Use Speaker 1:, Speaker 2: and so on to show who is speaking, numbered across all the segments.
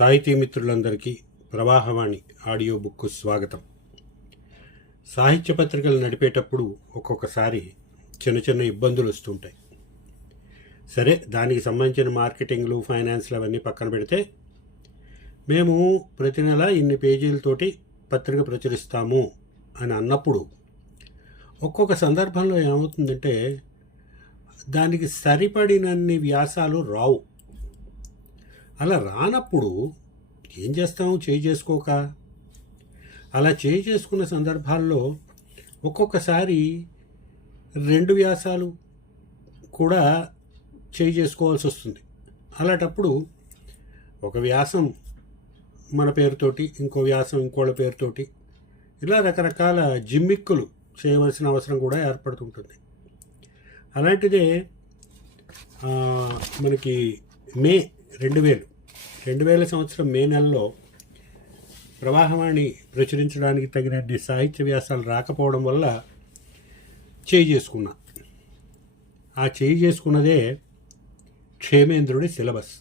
Speaker 1: సాహితీ మిత్రులందరికీ ప్రవాహవాణి audio book స్వాగతం. సాహిత్య పత్రికలు నడిపేటప్పుడు ఒక్కొక్కసారి చిన్న చిన్న ఇబ్బందులు వస్తుంటాయి. సరే దానికి సంబంధించిన మార్కెటింగ్లు ఫైనాన్స్లు అవన్నీ పక్కన పెడితే మేము ప్రతి నెల ఇన్ని పేజీలతోటి పత్రిక ప్రచురిస్తాము అని అన్నప్పుడు ఒక్కొక్క సందర్భంలో ఏమవుతుందంటే దానికి సరిపడినన్ని వ్యాసాలు రావు. అలా రానప్పుడు ఏం చేస్తాము చేయి చేసుకోక? అలా చేయి చేసుకున్న సందర్భాల్లో ఒక్కొక్కసారి రెండు వ్యాసాలు కూడా చేయి చేసుకోవాల్సి వస్తుంది. అలాంటప్పుడు ఒక వ్యాసం మన పేరుతోటి ఇంకో వ్యాసం ఇంకోళ్ళ పేరుతోటి ఇలా రకరకాల జిమ్మిక్కులు చేయవలసిన అవసరం కూడా ఏర్పడుతుంటుంది. అలాంటిదే మనకి మే రెండు వేలు రెండు వేల సంవత్సరం మే నెలలో ప్రవాహవాణి ప్రచురించడానికి తగినన్ని సాహిత్య వ్యాసాలు రాకపోవడం వల్ల చేయి చేసుకున్నా. ఆ చేయి చేసుకున్నదే క్షేమేంద్రుడి సిలబస్.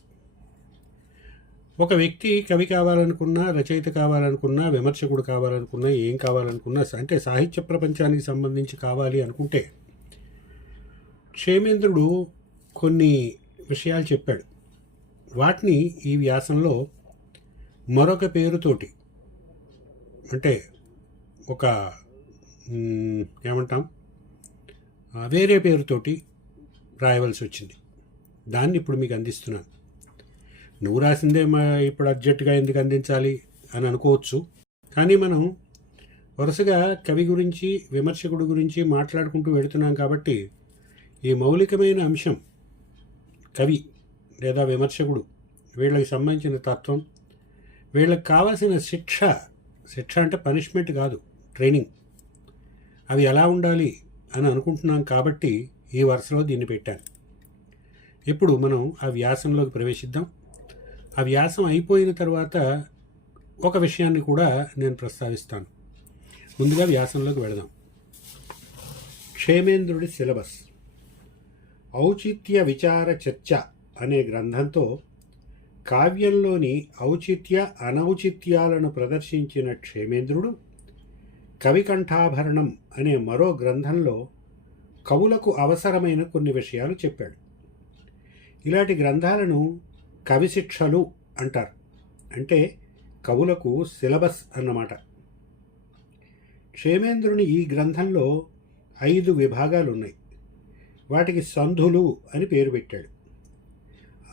Speaker 1: ఒక వ్యక్తి కవి కావాలనుకున్నా రచయిత కావాలనుకున్నా విమర్శకుడు కావాలనుకున్నా ఏం కావాలనుకున్నా అంటే సాహిత్య ప్రపంచానికి సంబంధించి కావాలి అనుకుంటే క్షేమేంద్రుడు కొన్ని విషయాలు చెప్పాడు. వాటిని ఈ వ్యాసంలో మరొక పేరుతోటి అంటే ఒక ఏమంటాం? వేరే పేరుతోటి రాయవలసి వచ్చింది. దాన్ని ఇప్పుడు మీకు అందిస్తున్నాను. నువ్వు రాసిందే మా ఇప్పుడు అర్జెంటుగా ఎందుకు అందించాలి అని అనుకోవచ్చు. కానీ మనం వరుసగా కవి గురించి విమర్శకుడి గురించి మాట్లాడుకుంటూ వెళుతున్నాం కాబట్టి ఈ మౌలికమైన అంశం కవి లేదా విమర్శకుడు. వీళ్ళకి సంబంధించిన తత్వం. వీళ్ళకి కావాల్సిన శిక్ష శిక్ష అంటే పనిష్మెంట్ కాదు ట్రైనింగ్. అవి ఎలా ఉండాలి అని అనుకుంటున్నాం కాబట్టి ఈ వరుసలో దీన్ని పెట్టాను. ఇప్పుడు మనం ఆ వ్యాసంలోకి ప్రవేశిద్దాం. ఆ వ్యాసం అయిపోయిన తర్వాత ఒక విషయాన్ని కూడా నేను ప్రస్తావిస్తాను. ముందుగా వ్యాసంలోకి వెళదాం. క్షేమేంద్రుడి సిలబస్. ఔచిత్య విచార చర్చ. అనే గ్రంథంతో కావ్యంలోని ఔచిత్య అనౌచిత్యాలను ప్రదర్శించిన క్షేమేంద్రుడు కవికంఠాభరణం అనే మరో గ్రంథంలో కవులకు అవసరమైన కొన్ని విషయాలు చెప్పాడు. ఇలాంటి గ్రంథాలను కవిశిక్షలు అంటారు. అంటే కవులకు సిలబస్ అన్నమాట. క్షేమేంద్రుని ఈ గ్రంథంలో ఐదు విభాగాలు ఉన్నాయి వాటికి సంధులు అని పేరు పెట్టాడు.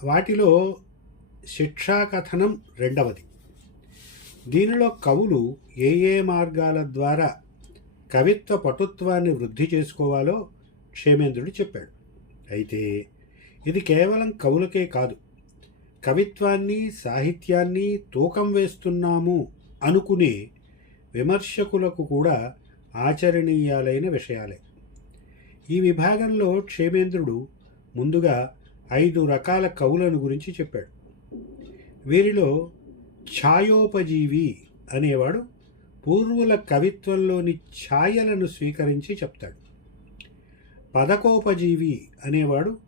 Speaker 1: వాటిలో శిక్షాకథనం రెండవది. దీనిలో కవులు ఏ ఏ మార్గాల ద్వారా కవిత్వ పటుత్వాన్ని వృద్ధి చేసుకోవాలో క్షేమేంద్రుడు చెప్పాడు. అయితే ఇది కేవలం కవులకే కాదు కవిత్వాన్ని సాహిత్యాన్ని తూకం వేస్తున్నాము అనుకునే విమర్శకులకు కూడా ఆచరణీయాలైన విషయాలే. ఈ విభాగంలో క్షేమేంద్రుడు ముందుగా ఐదు రకాల కవులను గురించి చెప్పాడు. వీరిలో ఛాయోపజీవి అనేవాడు పూర్వుల కవిత్వంలోని ఛాయలను స్వీకరించి చెప్తాడు. పదకోపజీవి అనేవాడు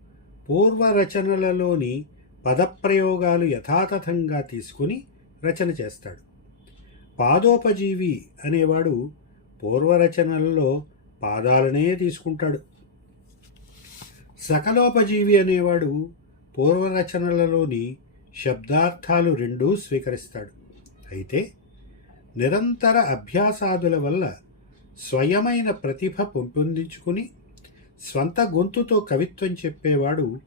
Speaker 1: పూర్వ రచనలలోని పదప్రయోగాలు యథాతథంగా తీసుకుని రచన చేస్తాడు. పాదోపజీవి అనేవాడు పూర్వరచనలలో పాదాలనే తీసుకుంటాడు. సకలోపజీవి అనేవాడు పూర్వరచనలలోని శబ్దార్థాలు రెండూ స్వీకరిస్తాడు. అయితే నిరంతర అభ్యాసాదుల వల్ల స్వయమైన ప్రతిభ పెంపొందించుకుని స్వంత గొంతుతో కవిత్వం చెప్పేవాడు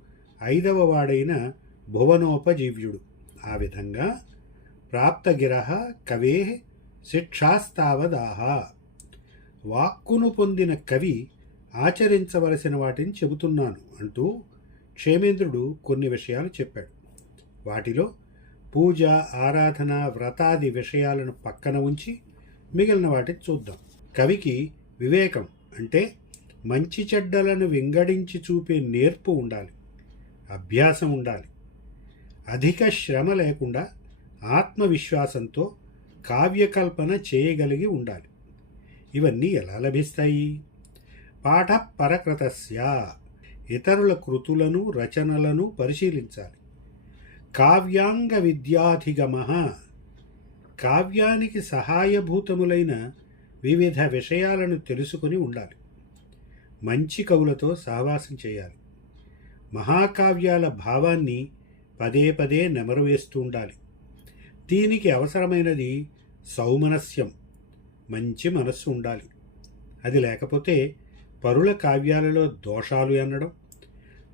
Speaker 1: ఐదవ వాడైన భువనోపజీవ్యుడు. ఆ విధంగా ప్రాప్తగిరహ కవే శిక్షాస్తావదాహ. వాక్కును పొందిన కవి ఆచరించవలసిన వాటిని చెబుతున్నాను అంటూ క్షేమేంద్రుడు కొన్ని విషయాలు చెప్పాడు. వాటిలో పూజ ఆరాధన వ్రతాది విషయాలను పక్కన ఉంచి మిగిలిన వాటిని చూద్దాం. కవికి వివేకం అంటే మంచి చెడ్డలను వింగడించి చూపే నేర్పు ఉండాలి అభ్యాసం ఉండాలి. అధిక శ్రమ లేకుండా ఆత్మవిశ్వాసంతో కావ్యకల్పన చేయగలిగి ఉండాలి. ఇవన్నీ ఎలా లభిస్తాయి? పాఠ పరకృతస్య ఇతరుల కృతులను రచనలను పరిశీలించాలి. కావ్యాంగ విద్యాధిగమ కావ్యానికి సహాయభూతములైన వివిధ విషయాలను తెలుసుకుని ఉండాలి. మంచి కవులతో సహవాసం చేయాలి. మహాకావ్యాల భావాన్ని పదే పదే నెమరువేస్తూ ఉండాలి. దీనికి అవసరమైనది సౌమనస్యం. మంచి మనస్సు ఉండాలి. అది లేకపోతే పరుల కావ్యాలలో దోషాలు అనడం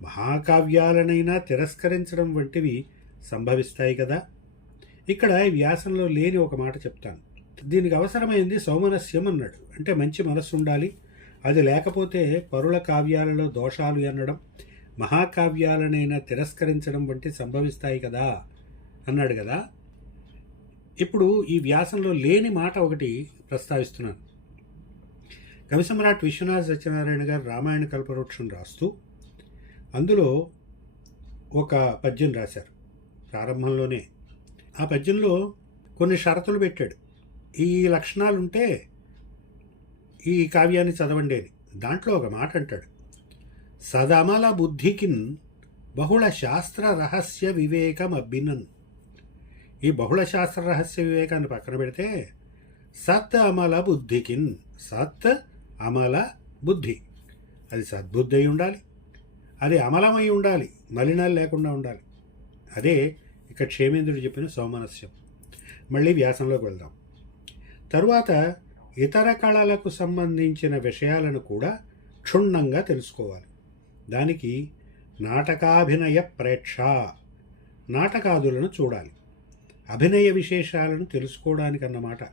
Speaker 1: మహాకావ్యాలనైనా తిరస్కరించడం వంటివి సంభవిస్తాయి కదా? ఇక్కడ ఈ వ్యాసంలో లేని ఒక మాట చెప్తాను. దీనికి అవసరమైంది సౌమనస్యం అన్నాడు. అంటే మంచి మనస్సు ఉండాలి. అది లేకపోతే పరుల కావ్యాలలో దోషాలు అనడం మహాకావ్యాలనైనా తిరస్కరించడం వంటి సంభవిస్తాయి కదా? అన్నాడు కదా? ఇప్పుడు ఈ వ్యాసంలో లేని మాట ఒకటి ప్రస్తావిస్తున్నాను. కవిసమ్రాట్ విశ్వనాథ సత్యనారాయణ గారు రామాయణ కల్పవృక్షం రాస్తూ అందులో ఒక పద్యం రాశారు ప్రారంభంలోనే. ఆ పద్యంలో కొన్ని షరతులు పెట్టాడు. ఈ లక్షణాలు ఉంటే ఈ కావ్యాన్ని చదవండి అని దాంట్లో ఒక మాట అంటాడు. సదమల బుద్ధికిన్ బహుళ శాస్త్ర రహస్య వివేకం అబ్బినన్ ఈ బహుళ శాస్త్ర రహస్య వివేకాన్ని పక్కన పెడితే సత్ అమల బుద్ధికిన్ సత్ అమల బుద్ధి. అది సద్బుద్ధి అయి ఉండాలి. అది అమలమై ఉండాలి. మలినాలు లేకుండా ఉండాలి. అదే ఇక్కడ క్షేమేంద్రుడు చెప్పిన సోమనస్యం. మళ్ళీ వ్యాసంలోకి వెళ్దాం. తరువాత ఇతర కళలకు సంబంధించిన విషయాలను కూడా క్షుణ్ణంగా తెలుసుకోవాలి. దానికి నాటకాభినయ ప్రేక్ష నాటకాదులను చూడాలి. అభినయ విశేషాలను తెలుసుకోవడానికన్నమాట.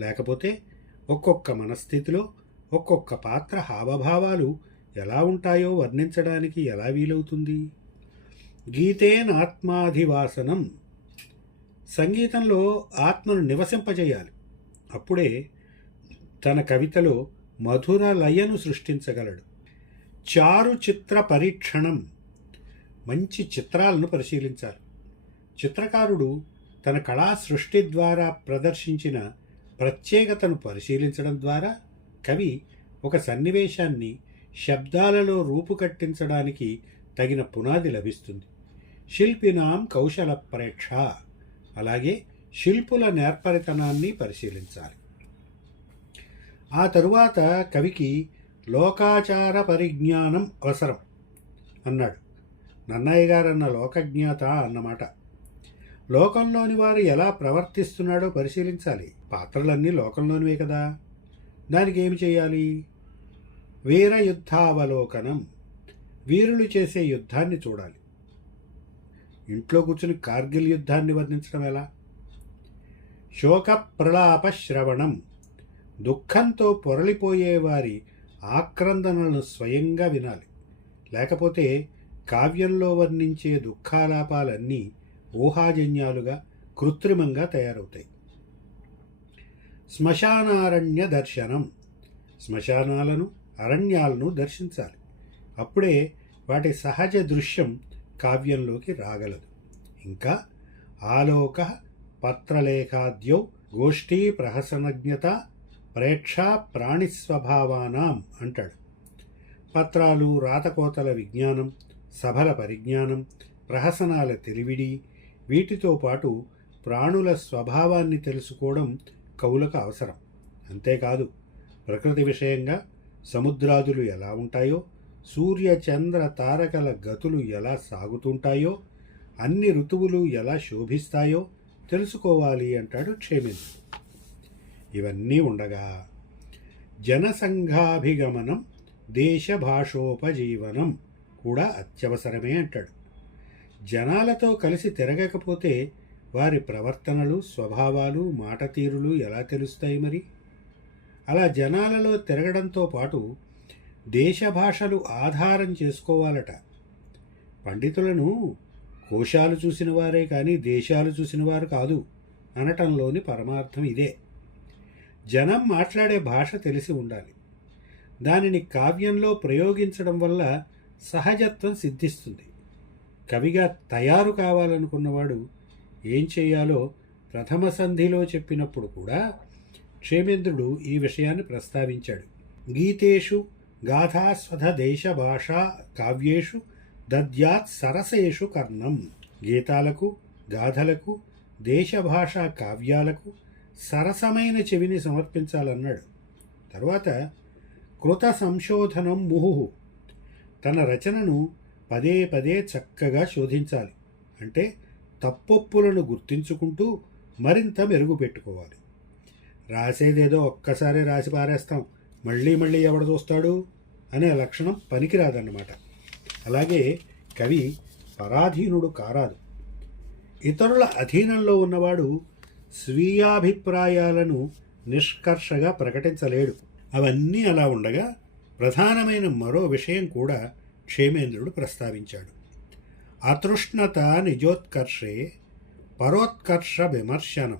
Speaker 1: లేకపోతే ఒక్కొక్క మనస్థితిలో ఒక్కొక్క పాత్ర హావభావాలు ఎలా ఉంటాయో వర్ణించడానికి ఎలా వీలవుతుంది? గీతేనాత్మాధివాసనం సంగీతంలో ఆత్మను నివసింపజేయాలి. అప్పుడే తన కవితలో మధుర లయను సృష్టించగలడు. చారు చిత్ర పరీక్షణం. మంచి చిత్రాలను పరిశీలించాలి. చిత్రకారుడు తన కళా సృష్టి ద్వారా ప్రదర్శించిన ప్రత్యేకతను పరిశీలించడం ద్వారా కవి ఒక సన్నివేశాన్ని శబ్దాలలో రూపుకట్టించడానికి తగిన పునాది లభిస్తుంది. శిల్పినాం కౌశల ప్రేక్ష. అలాగే శిల్పుల నేర్పరితనాన్ని పరిశీలించాలి. ఆ తరువాత కవికి లోకాచార పరిజ్ఞానం అవసరం అన్నాడు. నన్నయ్య గారన్న లోకజ్ఞాత అన్నమాట. లోకంలోని వారు ఎలా ప్రవర్తిస్తున్నాడో పరిశీలించాలి. పాత్రలన్నీ లోకంలోనివే కదా. దానికి ఏమి చేయాలి? వీర యుద్ధావలోకనం వీరులు చేసే యుద్ధాన్ని చూడాలి. ఇంట్లో కూర్చుని కార్గిల్ యుద్ధాన్ని వర్ణించడం ఎలా? శోక ప్రలాప శ్రవణం. దుఃఖంతో పొరలిపోయేవారి ఆక్రందనలను స్వయంగా వినాలి. లేకపోతే కావ్యంలో వర్ణించే దుఃఖాలాపాలన్నీ ఊహాజన్యాలుగా కృత్రిమంగా తయారవుతాయి. శ్మశానారణ్య దర్శనం. శ్మశానాలను అరణ్యాలను దర్శించాలి. అప్పుడే వాటి సహజ దృశ్యం కావ్యంలోకి రాగలదు. ఇంకా ఆలోక పత్రలేఖాద్యౌ గోష్ఠీ ప్రహసనజ్ఞత ప్రేక్షా ప్రాణిస్వభావానాం అంటాడు. పత్రాలు రాతకోతల విజ్ఞానం సభల పరిజ్ఞానం ప్రహసనాల తెలివిడి వీటితో పాటు ప్రాణుల స్వభావాన్ని తెలుసుకోవడం కవులకు అవసరం. అంతేకాదు ప్రకృతి విషయంగా సముద్రాదులు ఎలా ఉంటాయో సూర్య చంద్ర తారకల గతులు ఎలా సాగుతుంటాయో అన్ని ఋతువులు ఎలా శోభిస్తాయో తెలుసుకోవాలి అంటాడు క్షేమేంద్రుడు. ఇవన్నీ ఉండగా జనసంఘాభిగమనం దేశ భాషోపజీవనం కూడా అత్యవసరమే అంటాడు. జనాలతో కలిసి తిరగకపోతే వారి ప్రవర్తనలు స్వభావాలు మాట తీరులు ఎలా తెలుస్తాయి మరి? అలా జనాలలో తిరగడంతో పాటు దేశ భాషలు ఆధారం చేసుకోవాలట. పండితులను కోశాలు చూసిన వారే కానీ దేశాలు చూసిన వారు కాదు అనటంలోని పరమార్థం ఇదే. జనం మాట్లాడే భాష తెలిసి ఉండాలి. దానిని కావ్యంలో ప్రయోగించడం వల్ల సహజత్వం సిద్ధిస్తుంది. కవిగా తయారు కావాలనుకున్నవాడు ఏం చేయాలో ప్రథమ సంధిలో చెప్పినప్పుడు కూడా క్షేమేంద్రుడు ఈ విషయాన్ని ప్రస్తావించాడు. గీతేషు గాథాస్వధ దేశ భాషా కావ్యేషు దద్యాత్ సరసేషు కర్ణం. గీతాలకు గాథలకు దేశభాషా కావ్యాలకు సరసమైన చెవిని సమర్పించాలన్నాడు. తర్వాత కృత సంశోధనం ముహు తన రచనను పదే పదే చక్కగా శోధించాలి. అంటే తప్పొప్పులను గుర్తించుకుంటూ మరింత మెరుగుపెట్టుకోవాలి. రాసేదేదో ఒక్కసారి రాసి పారేస్తాం. మళ్ళీ మళ్ళీ ఎవడ చూస్తాడు అనే లక్షణం పనికిరాదన్నమాట. అలాగే కవి పరాధీనుడు కారాదు. ఇతరుల అధీనంలో ఉన్నవాడు స్వీయాభిప్రాయాలను నిష్కర్షగా ప్రకటించలేడు. అవన్నీ అలా ఉండగా ప్రధానమైన మరో విషయం కూడా క్షేమేంద్రుడు ప్రస్తావించాడు. అతృష్ణత నిజోత్కర్షే పరోత్కర్ష విమర్శనం.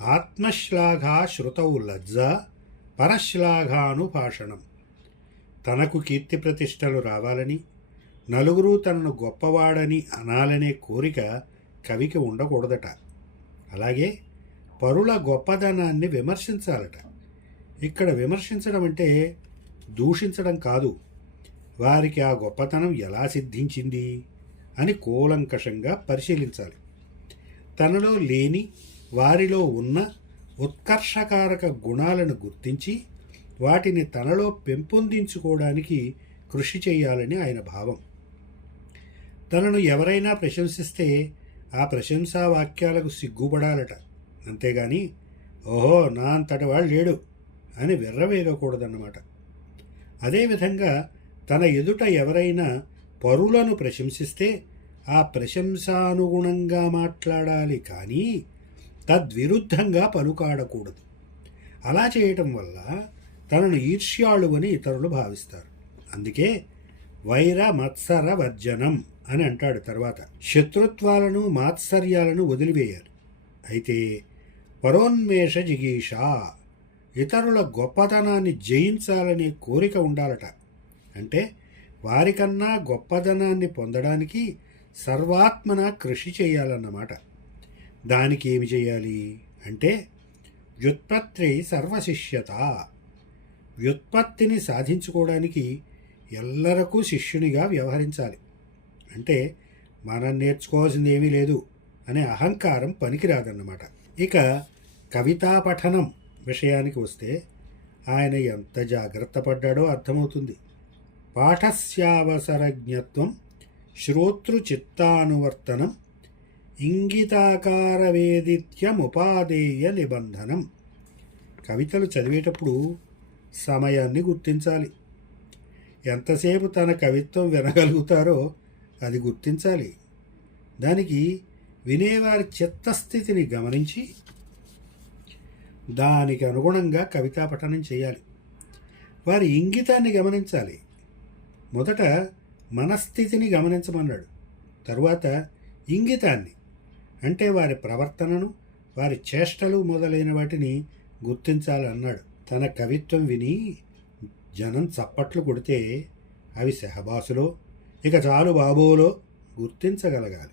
Speaker 1: ఆత్మశ్లాఘా శృతౌ లజ్జ పరశ్లాఘానుభాషణం. తనకు కీర్తి ప్రతిష్టలు రావాలని నలుగురు తనను గొప్పవాడని అనాలనే కోరిక కవికి ఉండకూడదట. అలాగే పరుల గొప్పదనాన్ని విమర్శించాలట. ఇక్కడ విమర్శించడం అంటే దూషించడం కాదు. వారికి ఆ గొప్పతనం ఎలా సిద్ధించింది? అని కూలంకషంగా పరిశీలించాలి. తనలో లేని వారిలో ఉన్న ఉత్కర్షకారక గుణాలను గుర్తించి వాటిని తనలో పెంపొందించుకోవడానికి కృషి చేయాలని ఆయన భావం. తనను ఎవరైనా ప్రశంసిస్తే ఆ ప్రశంసా వాక్యాలకు సిగ్గుపడాలట. అంతేగాని ఓహో నా అంతటి వాడు లేడు అని విర్రవేగకూడదన్నమాట. అదేవిధంగా తన ఎదుట ఎవరైనా పరులను ప్రశంసిస్తే ఆ ప్రశంసానుగుణంగా మాట్లాడాలి కానీ తద్విరుద్ధంగా పలుకాడకూడదు. అలా చేయటం వల్ల తనను ఈర్ష్యాళు అని ఇతరులు భావిస్తారు. అందుకే వైర మత్సర వర్జనం అని అంటాడు తర్వాత. శత్రుత్వాలను మాత్సర్యాలను వదిలివేయాలి. అయితే పరోన్మేష జిగీష ఇతరుల గొప్పతనాన్ని జయించాలనే కోరిక ఉండాలట. అంటే వారికన్నా గొప్పదనాన్ని పొందడానికి సర్వాత్మన కృషి చేయాలన్నమాట. దానికి ఏమి చేయాలి అంటే వ్యుత్పత్తి సర్వశిష్యత. వ్యుత్పత్తిని సాధించుకోవడానికి ఎల్లరకు శిష్యునిగా వ్యవహరించాలి. అంటే మనం నేర్చుకోవాల్సింది ఏమీ లేదు అనే అహంకారం పనికిరాదన్నమాట. ఇక కవితా పఠనం విషయానికి వస్తే ఆయన ఎంత జాగ్రత్త పడ్డాడో అర్థమవుతుంది. పాఠస్యావసరజ్ఞత్వం శ్రోతృచిత్తానువర్తనం ఇంగితాకారవేదిత్యముపాదేయ నిబంధనం కవితలు చదివేటప్పుడు సమయాన్ని గుర్తించాలి. ఎంతసేపు తన కవిత్వం వినగలుగుతారో అది గుర్తించాలి. దానికి వినేవారి చిత్తస్థితిని గమనించి దానికి అనుగుణంగా కవితా పఠనం చేయాలి. వారి ఇంగితాన్ని గమనించాలి. మొదట మనస్థితిని గమనించమన్నాడు. తరువాత ఇంగితాన్ని అంటే వారి ప్రవర్తనను వారి చేష్టలు మొదలైన వాటిని గుర్తించాలన్నాడు. తన కవిత్వం విని జనం చప్పట్లు కొడితే అవి సెహబాసులో ఇక చాలు బాబోలో గుర్తించగలగాలి.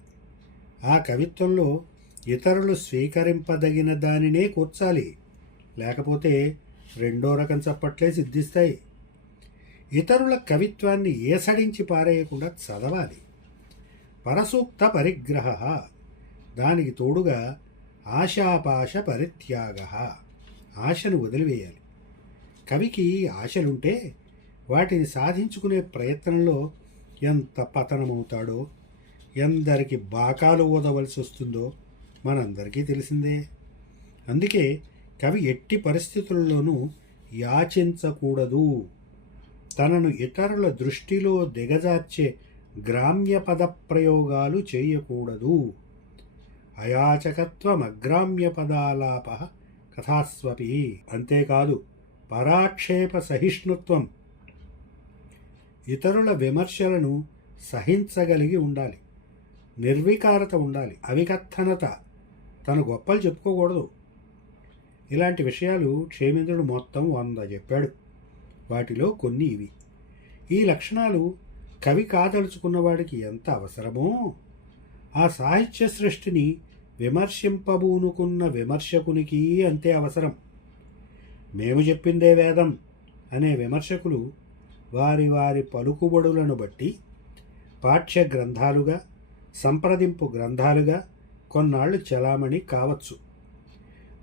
Speaker 1: ఆ కవిత్వంలో ఇతరులు స్వీకరింపదగిన దానినే కూర్చాలి. లేకపోతే రెండో రకం చప్పట్లే సిద్ధిస్తాయి. ఇతరుల కవిత్వాన్ని ఏసడించి పారేయకుండా చదవాలి. పరసూక్త పరిగ్రహ. దానికి తోడుగా ఆశాపాశ పరిత్యాగ. ఆశను వదిలివేయాలి. కవికి ఆశలుంటే వాటిని సాధించుకునే ప్రయత్నంలో ఎంత పతనమవుతాడో ఎందరికి బాకాలు ఓదవలసి వస్తుందో మనందరికీ తెలిసిందే. అందుకే కవి ఎట్టి పరిస్థితుల్లోనూ యాచించకూడదు. తనను ఇతరుల దృష్టిలో దిగజార్చే గ్రామ్య పదప్రయోగాలు చేయకూడదు. అయాచకత్వమగ్రామ్య పదాలాప కథాస్వపి. అంతేకాదు పరాక్షేప సహిష్ణుత్వం. ఇతరుల విమర్శలను సహించగలిగి ఉండాలి. నిర్వికారత ఉండాలి. అవికథనత. తన గొప్పలు చెప్పుకోకూడదు. ఇలాంటి విషయాలు క్షేమేంద్రుడు మొత్తం వంద చెప్పాడు. వాటిలో కొన్ని ఇవి. ఈ లక్షణాలు కవి కాదలుచుకున్నవాడికి ఎంత అవసరమో? ఆ సాహిత్య సృష్టిని విమర్శింపబూనుకున్న విమర్శకునికి అంతే అవసరం. మేము చెప్పిందే వేదం అనే విమర్శకులు వారి వారి పలుకుబడులను బట్టి పాఠ్య గ్రంథాలుగా సంప్రదింపు గ్రంథాలుగా కొన్నాళ్ళు చలామణి కావచ్చు.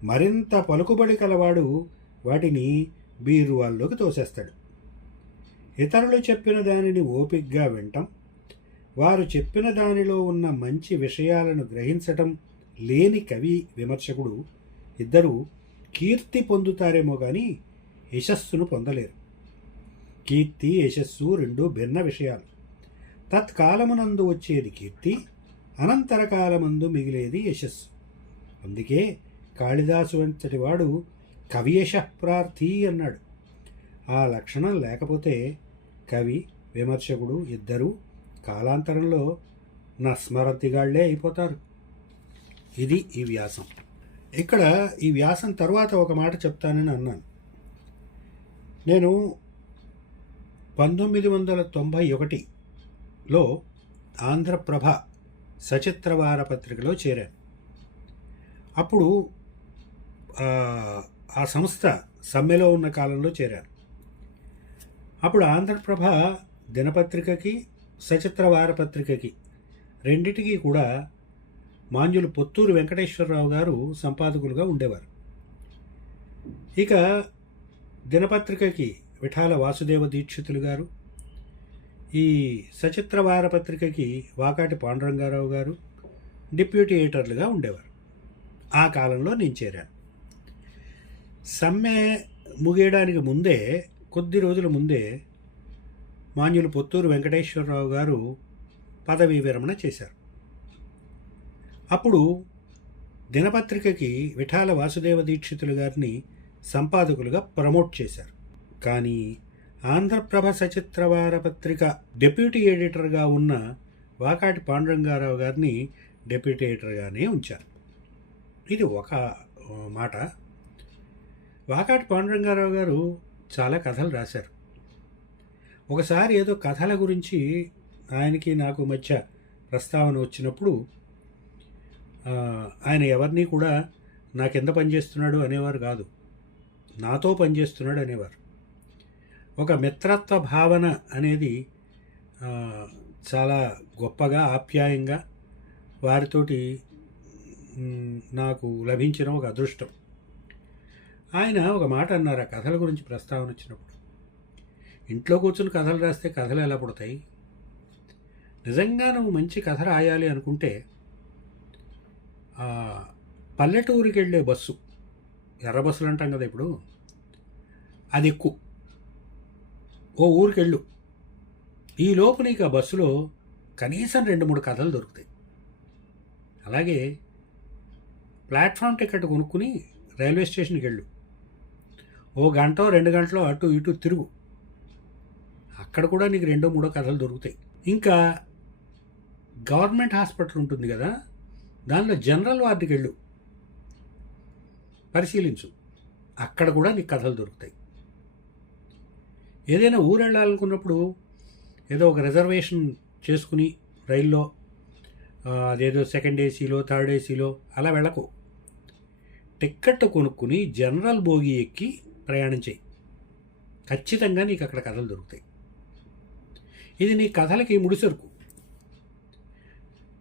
Speaker 1: మరింత పలుకుబడి కలవాడు వాటిని బీరువాల్లోకి తోసేస్తాడు. ఇతరులు చెప్పిన దానిని ఓపిగ్గా వింటం వారు చెప్పిన దానిలో ఉన్న మంచి విషయాలను గ్రహించటం లేని కవి విమర్శకుడు ఇద్దరు కీర్తి పొందుతారేమో కానీ యశస్సును పొందలేరు. కీర్తి యశస్సు రెండు భిన్న విషయాలు. తత్కాలమునందు వచ్చేది కీర్తి అనంతర కాలమందు మిగిలేది యశస్సు. అందుకే కాళిదాసు వంతటి వాడు కవియశ ప్రార్థి అన్నాడు. ఆ లక్షణం లేకపోతే కవి విమర్శకుడు ఇద్దరూ కాలాంతరంలో నస్మరతిగాళ్ళే అయిపోతారు. ఇది ఈ వ్యాసం. ఇక్కడ ఈ వ్యాసం తర్వాత ఒక మాట చెప్తానని అన్నాను. నేను పంతొమ్మిది వందల తొంభై ఒకటిలో ఆంధ్రప్రభ సచిత్రవార పత్రికలో చేరాను. అప్పుడు ఆ, సంస్థ సమ్మెలో ఉన్న కాలంలో చేరాను అప్పుడు ఆంధ్రప్రభ దినపత్రికకి సచిత్ర వారపత్రికకి రెండిటికి కూడా మాంజులు పొత్తూరు వెంకటేశ్వరరావు గారు సంపాదకులుగా ఉండేవారు. ఇక దినపత్రికకి విఠాల వాసుదేవ దీక్షితులు గారు ఈ సచిత్ర వారపత్రికకి వాకాటి పాండురంగారావు గారు డిప్యూటీ ఎడిటర్లుగా ఉండేవారు. ఆ కాలంలో నేను చేరాను. సమ్మె ముగియడానికి ముందే కొద్ది రోజుల ముందే మాన్యులు పొత్తూరు వెంకటేశ్వరరావు గారు పదవీ విరమణ చేశారు. అప్పుడు దినపత్రికకి విఠాల వాసుదేవ దీక్షితులు గారిని సంపాదకులుగా ప్రమోట్ చేశారు. కానీ ఆంధ్రప్రభ సచిత్రవార పత్రిక డెప్యూటీ ఎడిటర్గా ఉన్న వాకాటి పాండురంగారావు గారిని డెప్యూటీ ఎడిటర్గానే ఉంచారు. ఇది ఒక మాట. వాకాటి పాండురంగారావు గారు చాలా కథలు రాశారు. ఒకసారి ఏదో కథల గురించి ఆయనకి నాకు మధ్య ప్రస్తావన వచ్చినప్పుడు ఆయన ఎవరిని కూడా నా కింద పనిచేస్తున్నాడు అనేవారు కాదు. నాతో పనిచేస్తున్నాడు అనేవారు. ఒక మిత్రత్వ భావన అనేది చాలా గొప్పగా ఆప్యాయంగా వారితోటి నాకు లభించిన ఒక అదృష్టం. ఆయన ఒక మాట అన్నారు ఆ కథల గురించి ప్రస్తావన వచ్చినప్పుడు. ఇంట్లో కూర్చుని కథలు రాస్తే కథలు ఎలా పుడతాయి? నిజంగా నువ్వు మంచి కథ రాయాలి అనుకుంటే పల్లెటూరికి వెళ్ళే బస్సు ఎర్ర బస్సులు అంటాం కదా ఇప్పుడు అది ఎక్కువ. ఓ ఊరికి వెళ్ళు ఈ నీకు ఆ బస్సులో కనీసం రెండు మూడు కథలు దొరుకుతాయి. అలాగే ప్లాట్ఫామ్ టికెట్ కొనుక్కుని రైల్వే స్టేషన్కి వెళ్ళు. ఓ గంట రెండు గంటలు అటు ఇటు తిరుగు. అక్కడ కూడా నీకు రెండో మూడో కథలు దొరుకుతాయి. ఇంకా గవర్నమెంట్ హాస్పిటల్ ఉంటుంది కదా దానిలో జనరల్ వార్డుకి వెళ్ళు. పరిశీలించు. అక్కడ కూడా నీకు కథలు దొరుకుతాయి. ఏదైనా ఊరు వెళ్ళాలనుకున్నప్పుడు ఏదో ఒక రిజర్వేషన్ చేసుకుని రైల్లో అదేదో సెకండ్ ఏసీలో థర్డ్ ఏసీలో అలా వెళ్ళకు. టిక్కెట్ కొనుక్కుని జనరల్ బోగి ఎక్కి ప్రయాణం చేయి. ఖచ్చితంగా నీకు అక్కడ కథలు దొరుకుతాయి. ఇది నీ కథలకి ముడిసరుకు.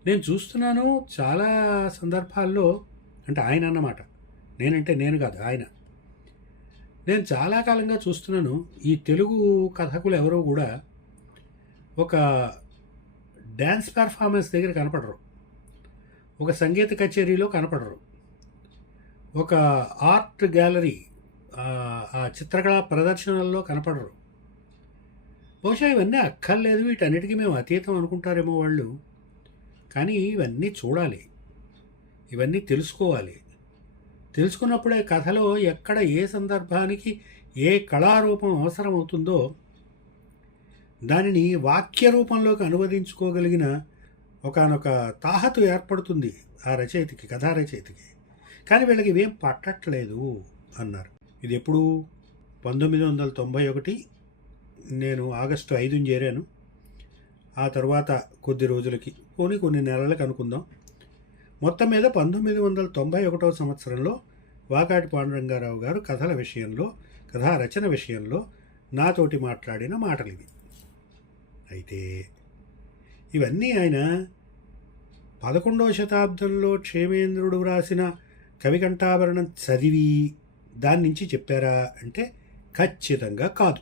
Speaker 1: నేను చూస్తున్నాను చాలా సందర్భాల్లో అంటే ఆయన అన్నమాట. నేనంటే నేను కాదు ఆయన. నేను చాలా కాలంగా చూస్తున్నాను ఈ తెలుగు కథకులు ఎవరో కూడా ఒక డ్యాన్స్ పెర్ఫార్మెన్స్ దగ్గర కనపడరు. ఒక సంగీత కచేరీలో కనపడరు. ఒక ఆర్ట్ గ్యాలరీ ఆ, చిత్రకళా ప్రదర్శనల్లో కనపడరు. బహుశా ఇవన్నీ అక్కర్లేదు వీటన్నిటికీ మేము అతీతం అనుకుంటారేమో వాళ్ళు. కానీ ఇవన్నీ చూడాలి. ఇవన్నీ తెలుసుకోవాలి. తెలుసుకున్నప్పుడే కథలో ఎక్కడ ఏ సందర్భానికి ఏ కళారూపం అవసరం అవుతుందో దానిని వాక్య రూపంలోకి అనువదించుకోగలిగిన ఒకానొక తాహతు ఏర్పడుతుంది ఆ రచయితకి కథా రచయితకి. కానీ వీళ్ళకి ఇవేం పట్టట్లేదు అన్నారు. ఇది ఎప్పుడు పంతొమ్మిది వందల తొంభై ఒకటి నేను ఆగస్టు ఐదుని చేరాను. ఆ తర్వాత కొద్ది రోజులకి పోనీ కొన్ని నెలలకు అనుకుందాం. మొత్తం మీద పంతొమ్మిది వందల తొంభై ఒకటవ సంవత్సరంలో వాకాటి పాండురంగారావు గారు కథల విషయంలో కథా రచన విషయంలో నాతోటి మాట్లాడిన మాటలు ఇవి అయితే ఇవన్నీ ఆయన పదకొండవ శతాబ్దంలో క్షేమేంద్రుడు వ్రాసిన కవికంఠాభరణం చదివి దాని నుంచి చెప్పారా అంటే ఖచ్చితంగా కాదు.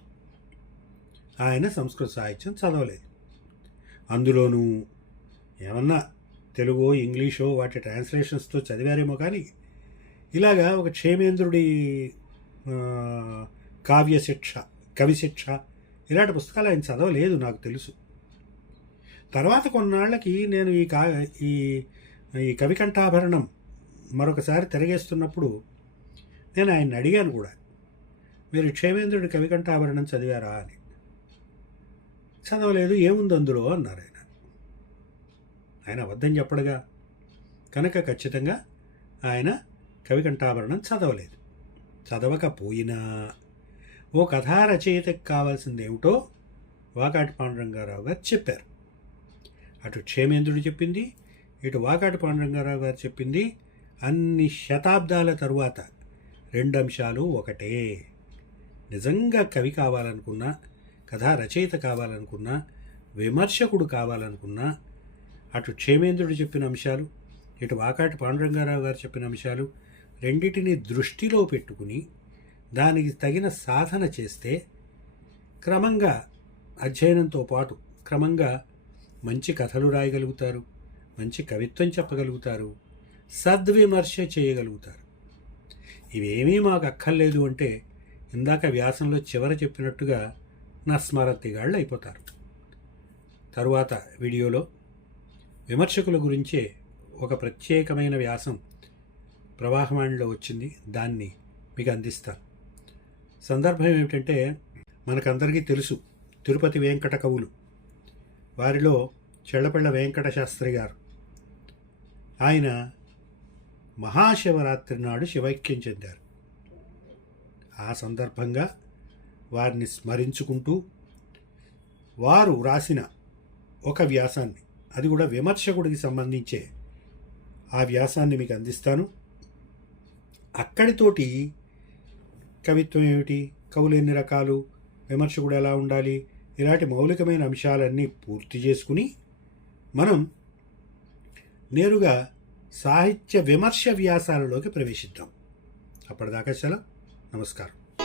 Speaker 1: ఆయన సంస్కృత సాహిత్యం చదవలేదు. అందులోనూ ఏమన్నా తెలుగో ఇంగ్లీషో వాటి ట్రాన్స్లేషన్స్తో చదివారేమో కానీ ఇలాగా ఒక క్షేమేంద్రుడి కావ్య శిక్ష కవి శిక్ష ఇలాంటి పుస్తకాలు ఆయన చదవలేదు నాకు తెలుసు. తర్వాత కొన్నాళ్ళకి నేను ఈ కా ఈ ఈ కవికంఠాభరణం మరొకసారి తిరగేస్తున్నప్పుడు నేను ఆయన్ని అడిగాను కూడా. మీరు క్షేమేంద్రుడి కవికంఠాభరణం చదివారా అని. చదవలేదు ఏముంది అందులో? అన్నారు ఆయన. ఆయన అబద్ధం చెప్పడగా. కనుక ఖచ్చితంగా ఆయన కవికంఠాభరణం చదవలేదు. చదవకపోయినా ఓ కథా రచయితకు కావాల్సింది ఏమిటో వాకాటి పాండురంగారావు గారు చెప్పారు. అటు క్షేమేంద్రుడు చెప్పింది ఇటు వాకాటి పాండురంగారావు గారు చెప్పింది అన్ని శతాబ్దాల తరువాత రెండు అంశాలు ఒకటే. నిజంగా కవి కావాలనుకున్నా కథా రచయిత కావాలనుకున్నా విమర్శకుడు కావాలనుకున్నా అటు క్షేమేంద్రుడు చెప్పిన అంశాలు ఇటు వాకాటి పాండురంగారావు గారు చెప్పిన అంశాలు రెండింటిని దృష్టిలో పెట్టుకుని దానికి తగిన సాధన చేస్తే క్రమంగా అధ్యయనంతో పాటు క్రమంగా మంచి కథలు రాయగలుగుతారు మంచి కవిత్వం చెప్పగలుగుతారు సద్విమర్శ చేయగలుగుతారు. ఇవేమీ మాకు అక్కర్లేదు అంటే ఇందాక వ్యాసంలో చివర చెప్పినట్టుగా నా స్మరతిగాళ్ళు అయిపోతారు. తరువాత వీడియోలో విమర్శకుల గురించే ఒక ప్రత్యేకమైన వ్యాసం ప్రవాహమాణిలో వచ్చింది. దాన్ని మీకు అందిస్తాను. సందర్భం ఏమిటంటే మనకందరికీ తెలుసు తిరుపతి వెంకట కవులు. వారిలో చెళ్ళపళ్ళ వెంకట శాస్త్రి గారు. ఆయన మహాశివరాత్రి నాడు శివైక్యం చెందారు. ఆ సందర్భంగా వారిని స్మరించుకుంటూ వారు రాసిన ఒక వ్యాసాన్ని అది కూడా విమర్శకుడికి సంబంధించే ఆ వ్యాసాన్ని మీకు అందిస్తాను. అక్కడితోటి కవిత్వం ఏమిటి కవులు ఎన్ని రకాలు విమర్శకుడు ఎలా ఉండాలి ఇలాంటి మౌలికమైన అంశాలన్నీ పూర్తి చేసుకుని మనం నేరుగా సాహిత్య విమర్శ వ్యాసాలలోకి ప్రవేశిద్దాం. అప్పటిదాకా సెలవు నమస్కారం.